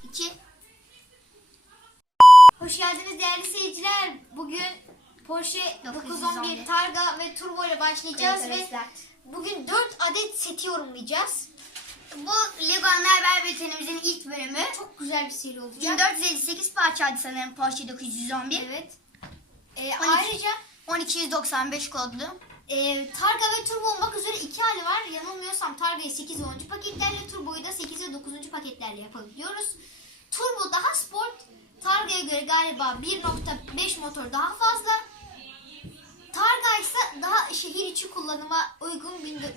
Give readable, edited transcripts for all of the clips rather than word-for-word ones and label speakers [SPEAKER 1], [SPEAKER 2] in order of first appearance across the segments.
[SPEAKER 1] 2. Hoş geldiniz değerli seyirciler. Bugün Porsche 911 Targa ve Turbo ile başlayacağız ve bugün 4 adet seti yorumlayacağız.
[SPEAKER 2] Bu Lego Anlar Haber Bültenimizin ilk bölümü.
[SPEAKER 1] Çok güzel bir seri olacak.
[SPEAKER 2] 1458 parçaydı sanırım Porsche 911.
[SPEAKER 1] Evet.
[SPEAKER 2] 12.
[SPEAKER 1] Ayrıca
[SPEAKER 2] 1295 kodlu.
[SPEAKER 1] Targa ve Turbo olmak üzere 2 hali var. Yanılmıyorsam Targa'yı 8 ve 10. paketlerle, Turbo'yu da 8 ve 9. paketlerle yapabiliyoruz. Turbo daha sport. Targa'ya göre galiba 1.5 motor daha fazla. Targa ise daha şehir içi kullanıma uygun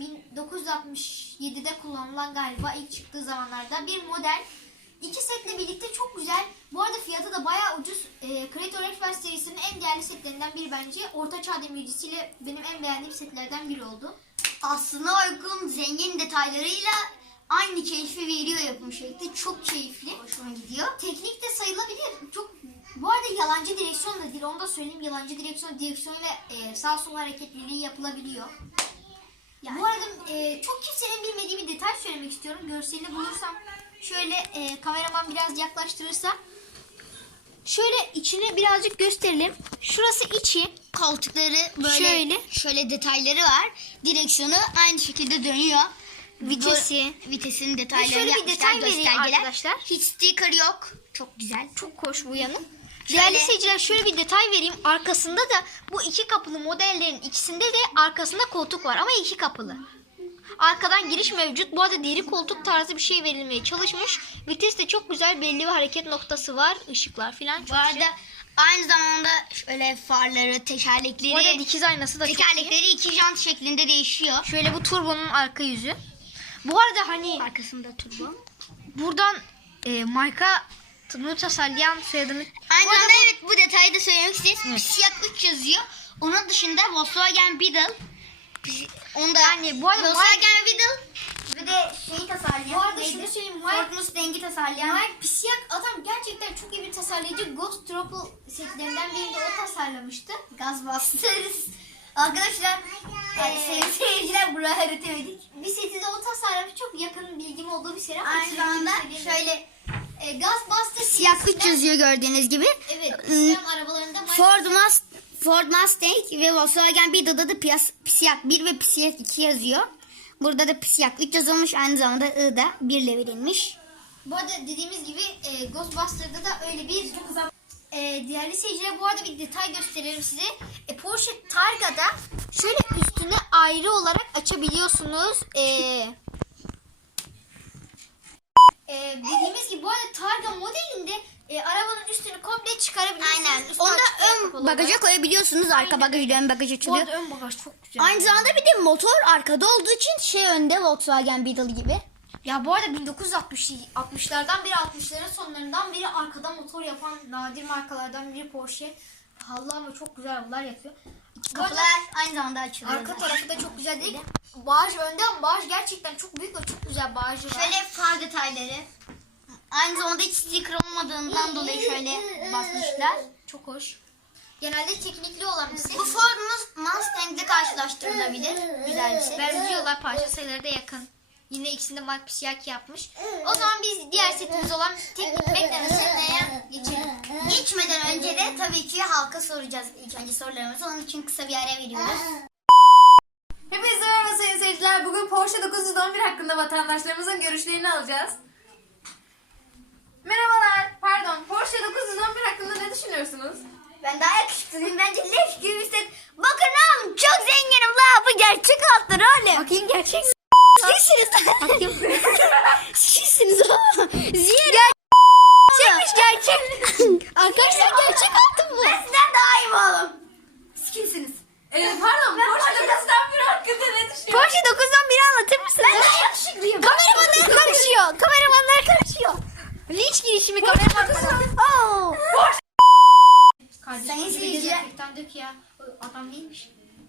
[SPEAKER 1] 1967'de kullanılan galiba ilk çıktığı zamanlarda bir model. İki setle birlikte çok güzel. Bu arada fiyatı da bayağı ucuz. Creator Express serisinin en değerli setlerinden biri bence. Orta Çağ Demircisi'yle benim en beğendiğim setlerden biri oldu.
[SPEAKER 2] Aslına uygun zengin detaylarıyla aynı keyfi veriyor yapım şekli. Çok keyifli. Hoşuma gidiyor.
[SPEAKER 1] Teknik de sayılabilir. Çok. Bu arada yalancı direksiyon da değil. Onu da söyleyeyim. Yalancı direksiyonla sağ sol hareketliliği yapılabiliyor. Yani. Bu arada çok kimsenin bilmediği bir detay söylemek istiyorum. Görselini bulursam şöyle kameraman biraz yaklaştırırsa şöyle içini birazcık gösterelim. Şurası içi.
[SPEAKER 2] Koltukları böyle şöyle detayları var. Direksiyonu aynı şekilde dönüyor. Vitesinin detaylarını
[SPEAKER 1] şöyle bir
[SPEAKER 2] yapmışlar,
[SPEAKER 1] detay vereyim
[SPEAKER 2] göstergeler.
[SPEAKER 1] arkadaşlar.
[SPEAKER 2] Hiç sticker yok. Çok güzel.
[SPEAKER 1] Çok hoş bu yanı.
[SPEAKER 2] Şöyle.
[SPEAKER 1] Değerli seyirciler şöyle bir detay vereyim. Arkasında da bu iki kapılı modellerin ikisinde de arkasında koltuk var ama iki kapılı. Arkadan giriş mevcut. Bu arada deri koltuk tarzı bir şey verilmeye çalışmış. Vites de çok güzel, belli bir hareket noktası var. Işıklar falan.
[SPEAKER 2] Bu arada aynı zamanda şöyle farları,
[SPEAKER 1] Bu
[SPEAKER 2] tekerlekleri,
[SPEAKER 1] arada dikiz aynası da çok iyi.
[SPEAKER 2] tekerlekleri iki jant şeklinde değişiyor.
[SPEAKER 1] Şöyle bu turbonun arka yüzü. Bu arada hani
[SPEAKER 2] Arkasında turbo.
[SPEAKER 1] buradan marka tasarlayan soyadını...
[SPEAKER 2] Aynı
[SPEAKER 1] Bu arada
[SPEAKER 2] zamanda evet, bu detayı da söylemek istedim.
[SPEAKER 1] Evet.
[SPEAKER 2] Siyah 3 yazıyor. Onun dışında Volkswagen Beetle. Onda
[SPEAKER 1] Yani bu arada
[SPEAKER 2] Volkswagen Beetle ve de şeyi tasarlayan.
[SPEAKER 1] Bu arada
[SPEAKER 2] neydi?
[SPEAKER 1] şunu söyleyeyim,
[SPEAKER 2] Ford Mustang'i tasarlayan.
[SPEAKER 1] Mike Pisiak adam gerçekten çok iyi bir tasarlayıcı. Ghost Triple setlerinden birini de o tasarlamıştı.
[SPEAKER 2] Gaz bastırız. Arkadaşlar sevgili seyirciler, buraya öğretemedik.
[SPEAKER 1] Bir seti de o tasarlamış. Çok yakın bilgim olduğu bir seri ama
[SPEAKER 2] Aynı zamanda şöyle
[SPEAKER 1] Gazbuster
[SPEAKER 2] siyah 3 yazıyor gördüğünüz gibi.
[SPEAKER 1] Evet, Pisiak'ın arabalarında
[SPEAKER 2] Ford Mustang ve Volkswagen Beetle'da da Pisiak 1 ve Pisiak 2 yazıyor. Burada da Pisiak 3 yazılmış. Aynı zamanda I'da 1 ile verilmiş.
[SPEAKER 1] Bu arada dediğimiz gibi Ghostbusters'da da öyle bir değerli seyirciler, bu arada bir detay gösteririm size. Porsche Targa'da şöyle üstüne ayrı olarak açabiliyorsunuz. Dediğimiz gibi bu arada Targa modelinde arabanın üstünü komple çıkarabiliyorsunuz.
[SPEAKER 2] Aynen.
[SPEAKER 1] Üstü
[SPEAKER 2] Onu da
[SPEAKER 1] açık
[SPEAKER 2] ön
[SPEAKER 1] kapalı
[SPEAKER 2] bagaja
[SPEAKER 1] olarak.
[SPEAKER 2] koyabiliyorsunuz. Arka bagajı, ön bagaj
[SPEAKER 1] Bu
[SPEAKER 2] açılıyor.
[SPEAKER 1] arada ön bagaj çok güzel.
[SPEAKER 2] Aynı zamanda bir de motor arkada olduğu için şey önde, Volkswagen Beetle gibi.
[SPEAKER 1] Ya bu arada 1960'lardan biri, 60'ların sonlarından biri arkada motor yapan nadir markalardan biri Porsche. Pahalı ama çok güzel arabalar yapıyor. Bu arada
[SPEAKER 2] Kapılar aynı zamanda açılıyor.
[SPEAKER 1] arka tarafı da çok güzel değil. Bağış önde ama bağış gerçekten çok büyük ve çok güzel bağışı var.
[SPEAKER 2] Şöyle far detayları. Aynı zamanda hiç sticker olmadığından dolayı şöyle basmışlar.
[SPEAKER 1] Çok hoş. Genelde teknikli olan bir set.
[SPEAKER 2] Bu Ford Mustang'de karşılaştırılabilir. Güzel bir şey.
[SPEAKER 1] Benziyorlar, parça sayıları da yakın. Yine ikisinde Mark Pisiak yapmış. O zaman biz diğer setimiz olan teknik beklenen setine geçelim.
[SPEAKER 2] Geçmeden önce de tabii ki halka soracağız ilk önce sorularımızı. Onun için kısa bir ara veriyoruz.
[SPEAKER 3] Hepinize merhaba sayın seyirciler. Bugün Porsche 911 hakkında vatandaşlarımızın görüşlerini alacağız. Merhabalar. Pardon. Porsche 911 hakkında ne düşünüyorsunuz?
[SPEAKER 2] Ben daha yakışıklıyım. Bence leş gibi bir set. Bakın oğlum, çok zenginim la. Bu gerçek altın öyle.
[SPEAKER 1] Bakayım gerçek.
[SPEAKER 2] Sizsiniz. Sizsiniz oğlum. Ziyer.
[SPEAKER 1] Gerçekmiş, gerçek. Arkadaşlar gerçek altın bu.
[SPEAKER 2] Ben sizden daha iyiyim oğlum. Siz kimsiniz?
[SPEAKER 3] Pardon. Porsche 911 hakkında ne düşünüyorsunuz?
[SPEAKER 1] Porsche 911'i anlatır mısın?
[SPEAKER 2] Ben daha yakışıklıyım.
[SPEAKER 1] Kameramanlar karışıyor. Kameramanlar karışıyor. Linç girişimi kameramanlar. Oh.
[SPEAKER 2] Sayın seyirciler.
[SPEAKER 1] Dök ya. Adam değilmiş.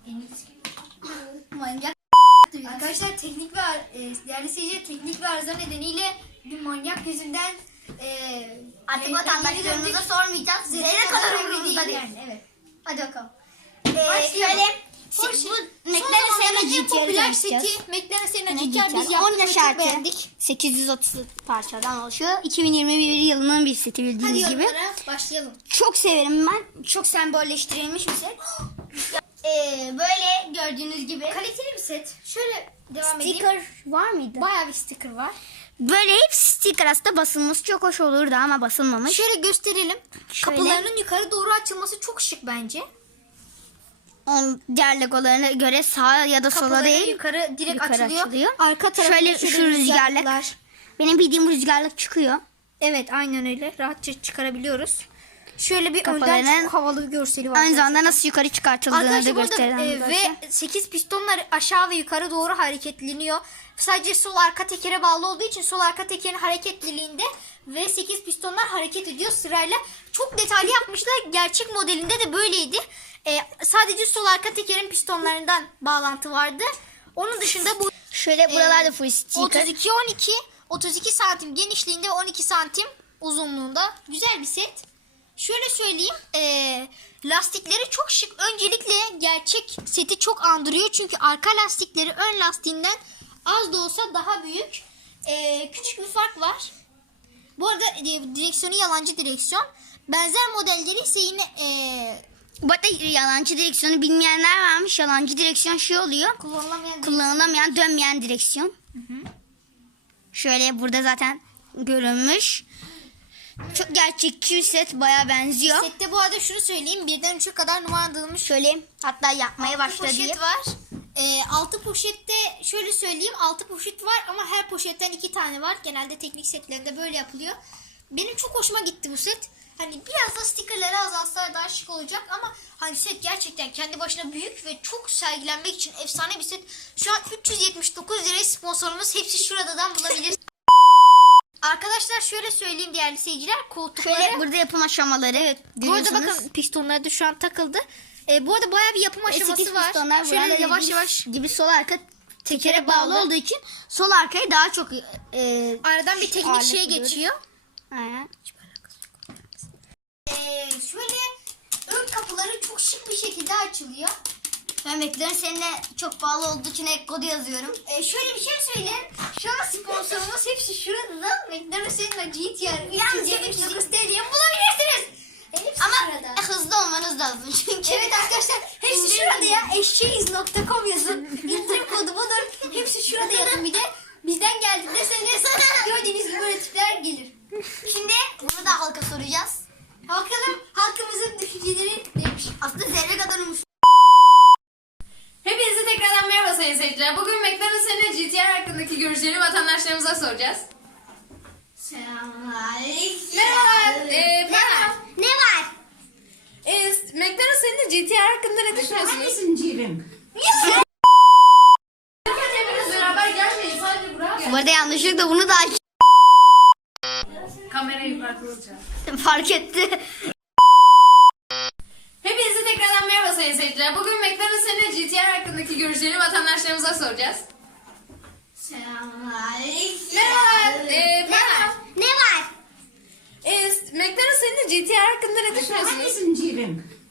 [SPEAKER 2] Manyak.
[SPEAKER 1] Arkadaşlar teknik ve değerli seyirciler, teknik ve arıza nedeniyle bir manyak yüzünden
[SPEAKER 2] Artık vatandaşlarımıza sormayacağız. Zerre kadar umurumuzda değil.
[SPEAKER 1] yani. Evet.
[SPEAKER 2] Hadi bakalım.
[SPEAKER 1] Başlayalım.
[SPEAKER 2] Şöyle
[SPEAKER 1] Porsche.
[SPEAKER 2] Bu
[SPEAKER 1] Son
[SPEAKER 2] McLaren
[SPEAKER 1] zamanların
[SPEAKER 2] Senna
[SPEAKER 1] en
[SPEAKER 2] GTR'ı
[SPEAKER 1] popüler
[SPEAKER 2] tanıtacağız.
[SPEAKER 1] seti McLaren Senna
[SPEAKER 2] Ne
[SPEAKER 1] GTR. Biz
[SPEAKER 2] GTR?
[SPEAKER 1] yaptık
[SPEAKER 2] 10
[SPEAKER 1] ve
[SPEAKER 2] yaş
[SPEAKER 1] çok
[SPEAKER 2] artı.
[SPEAKER 1] beğendik.
[SPEAKER 2] 830 parçadan oluşuyor. 2021 yılının bir seti
[SPEAKER 1] Hadi
[SPEAKER 2] bildiğiniz gibi.
[SPEAKER 1] yorumlara başlayalım.
[SPEAKER 2] Çok severim ben. Çok sembolleştirilmiş bir set. Böyle gördüğünüz gibi.
[SPEAKER 1] Kaliteli bir set. Şöyle devam edeyim.
[SPEAKER 2] Sticker var mıydı?
[SPEAKER 1] Bayağı bir sticker var.
[SPEAKER 2] Böyle hep sticker aslında basılması çok hoş olurdu ama basılmamış.
[SPEAKER 1] Şöyle gösterelim.
[SPEAKER 2] Şöyle.
[SPEAKER 1] Kapılarının yukarı doğru açılması çok şık bence.
[SPEAKER 2] Diğer legolarına göre sağa ya da sola
[SPEAKER 1] Kapıları
[SPEAKER 2] değil.
[SPEAKER 1] yukarı direkt
[SPEAKER 2] yukarı
[SPEAKER 1] açılıyor. Arka tarafında
[SPEAKER 2] Şöyle şu rüzgarlık. Benim bildiğim rüzgarlık çıkıyor.
[SPEAKER 1] Evet aynen öyle. Rahatça çıkarabiliyoruz. Şöyle bir
[SPEAKER 2] Kafalarının
[SPEAKER 1] önden çok havalı bir görseli var.
[SPEAKER 2] Aynı zamanda nasıl yukarı çıkartıldığını da
[SPEAKER 1] Arkadaşlar burada
[SPEAKER 2] gösteren bir görsel.
[SPEAKER 1] ve 8 pistonlar aşağı ve yukarı doğru hareketleniyor. Sadece sol arka tekere bağlı olduğu için sol arka tekerin hareketliliğinde ve 8 pistonlar hareket ediyor sırayla. Çok detaylı yapmışlar. Gerçek modelinde de böyleydi. Sadece sol arka tekerin pistonlarından bağlantı vardı. Onun dışında bu
[SPEAKER 2] Şöyle buralarda full sticker.
[SPEAKER 1] 32 santim genişliğinde 12 santim uzunluğunda güzel bir set. Şöyle söyleyeyim, lastikleri çok şık. Öncelikle gerçek seti çok andırıyor çünkü arka lastikleri ön lastiğinden az da olsa daha büyük. Küçük bir fark var. Bu arada direksiyonu yalancı direksiyon. Benzer modelleri ise yine
[SPEAKER 2] Bu arada yalancı direksiyonu bilmeyenler varmış. Yalancı direksiyon şey oluyor. Kullanılamayan, dönmeyen direksiyon. Şöyle burada zaten görünmüş. Çok gerçekçi bir set, bayağı benziyor.
[SPEAKER 1] Sette bu arada şunu söyleyeyim, birden 3'e kadar numaralandırılmış
[SPEAKER 2] Şöyle hatta yapmaya
[SPEAKER 1] altı
[SPEAKER 2] başladı
[SPEAKER 1] poşet
[SPEAKER 2] diye.
[SPEAKER 1] var. 6 poşette şöyle söyleyeyim, 6 poşet var ama her poşetten 2 tane var. Genelde teknik setlerinde böyle yapılıyor. Benim çok hoşuma gitti bu set. Hani biraz da stickerları azaltsalar daha şık olacak ama hani set gerçekten kendi başına büyük ve çok sergilenmek için efsane bir set. Şu an 379 liraya sponsorumuz, hepsi şuradan bulabilirsiniz. Arkadaşlar şöyle söyleyeyim değerli seyirciler, koltukları.
[SPEAKER 2] Şöyle burada yapım aşamaları. Evet,
[SPEAKER 1] Bu arada bakın pistonları da şu an takıldı. Bu arada bayağı bir yapım aşaması var. Şöyle yavaş yavaş
[SPEAKER 2] gibi sol arka tekere bağlı olduğu için sol arkaya daha çok
[SPEAKER 1] aradan bir teknik
[SPEAKER 2] ağırlık
[SPEAKER 1] şey
[SPEAKER 2] buluyoruz.
[SPEAKER 1] geçiyor.
[SPEAKER 2] Aynen.
[SPEAKER 1] Şöyle ön kapıları çok şık bir şekilde açılıyor.
[SPEAKER 2] Ben McLaren seninle çok bağlı olduğu için ek kodu yazıyorum.
[SPEAKER 1] Şöyle bir şey söyleyeyim. Şu an sponsorumuz hepsi şurada. McLaren Senna GTR
[SPEAKER 2] Yalnız
[SPEAKER 1] 379 TL'ye bulabilirsiniz. Hepsi
[SPEAKER 2] Ama
[SPEAKER 1] şurada.
[SPEAKER 2] hızlı olmanız lazım çünkü.
[SPEAKER 1] Evet arkadaşlar hepsi şurada ya. Eşeğiz.com yazın. İndirim kodu budur. Hepsi şurada yazın bir de. Bizden geldi deseniz gördüğünüz gibi böyle tipler gelir.
[SPEAKER 2] Şimdi bunu da halka soracağız.
[SPEAKER 1] Bakalım halkımızın düşünceleri neymiş?
[SPEAKER 2] Aslında zerre kadar olmuş.
[SPEAKER 3] Hepinize tekrardan merhaba sayın seyirciler. Bugün McLaren Senna GTR hakkındaki görüşlerini vatandaşlarımıza soracağız.
[SPEAKER 1] Selamünaleyküm.
[SPEAKER 3] Merhabalar. Merhaba.
[SPEAKER 2] Ne var?
[SPEAKER 3] McLaren Senna GTR hakkında ne düşünüyorsunuz?
[SPEAKER 4] Zincirim.
[SPEAKER 3] Hepiniz beraber gelmeyin. Sadece buraya
[SPEAKER 2] Bu arada yanlışlıkla bunu da aç.
[SPEAKER 3] Kamerayı bırakılacak.
[SPEAKER 2] Fark etti.
[SPEAKER 3] Hepinize tekrardan merhaba sayın seyirciler. Bugün McLaren Senna GTR hakkındaki görüşlerini vatandaşlarımıza soracağız.
[SPEAKER 1] Selamünaleyküm.
[SPEAKER 3] Merhabalar. Merhaba.
[SPEAKER 2] Ne var?
[SPEAKER 3] McLaren Senna GTR hakkında ne düşünüyorsunuz?
[SPEAKER 4] Zincirim.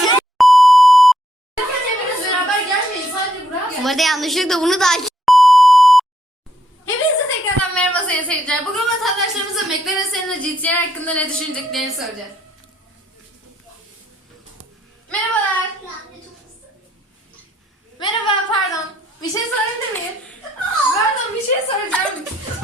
[SPEAKER 3] Hepiniz beraber gelmeyin. Sadece buraya
[SPEAKER 2] Bu arada yanlışlıkla bunu da aç.
[SPEAKER 3] Hepinize tekrardan merhaba sayın seyirciler. Bugün vatandaşlarımıza McLaren Senna GTR hakkında ne düşündüklerini soracağız. Merhabalar. Merhaba, pardon. Bir şey sorabilir miyim? Pardon, bir şey soracağım.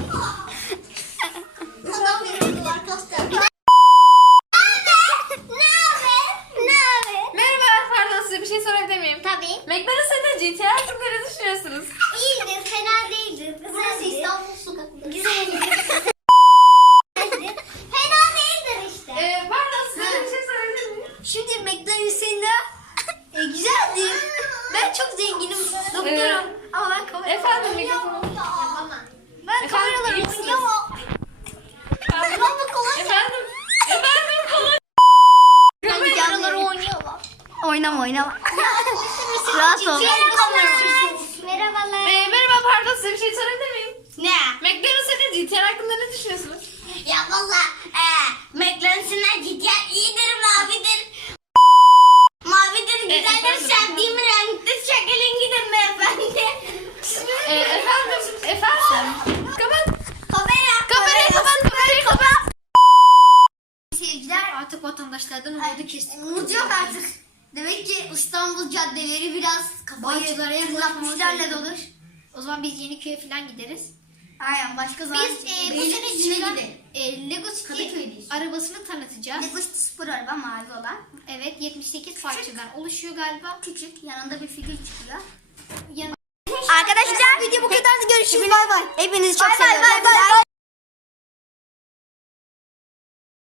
[SPEAKER 3] Merhaba, pardon, size bir şey sorabilir miyim?
[SPEAKER 2] Tabii.
[SPEAKER 3] McLaren Senna GTR hakkında ne düşünüyorsunuz?
[SPEAKER 2] İyidir, fena değildir.
[SPEAKER 1] Burası İstanbul sokakları.
[SPEAKER 2] Güzeldir. Fena değildir işte.
[SPEAKER 3] Pardon, size bir şey sorabilir miyim?
[SPEAKER 1] Şimdi McLaren Senna güzeldi. Ben çok zenginim. Doktorum. Ama ben kamera.
[SPEAKER 3] Efendim, mikrofonu.
[SPEAKER 1] Ben kameraları
[SPEAKER 3] iyi misiniz?
[SPEAKER 1] oynayamam.
[SPEAKER 3] Efendim, kolay.
[SPEAKER 1] Kameraları oynayamam.
[SPEAKER 2] Oynama oynama. Rahat ol.
[SPEAKER 1] Merhabalar.
[SPEAKER 3] Merhaba, pardon, size bir şey sorabilir miyim?
[SPEAKER 2] Ne?
[SPEAKER 3] McLaren Senna GTR hakkında ne düşünüyorsunuz?
[SPEAKER 2] Ya valla McLaren Senna GTR iyidir, mavidir. Mavidir, güzeldir,
[SPEAKER 3] efendim.
[SPEAKER 2] sevdiğim renktir, çok
[SPEAKER 1] çok vatandaşlardan umudu kestik.
[SPEAKER 2] Umut yok artık. Demek ki İstanbul caddeleri biraz
[SPEAKER 1] Bağcılara
[SPEAKER 2] tırnakmışlarla dolu.
[SPEAKER 1] O zaman biz Yeniköy'e falan gideriz.
[SPEAKER 2] Aynen başka zaman.
[SPEAKER 1] Biz bu sene çıkan Lego City
[SPEAKER 2] Kadıköy'deyiz.
[SPEAKER 1] arabasını tanıtacağız.
[SPEAKER 2] Lego City spor araba mavi olan.
[SPEAKER 1] Evet 78 parçadan oluşuyor galiba.
[SPEAKER 2] Küçük yanında bir figür çıkıyor.
[SPEAKER 1] Yan-
[SPEAKER 2] Arkadaşlar video bu kadar. Görüşürüz. Bay bay. Hepinizi çok seviyorum. Bay bay.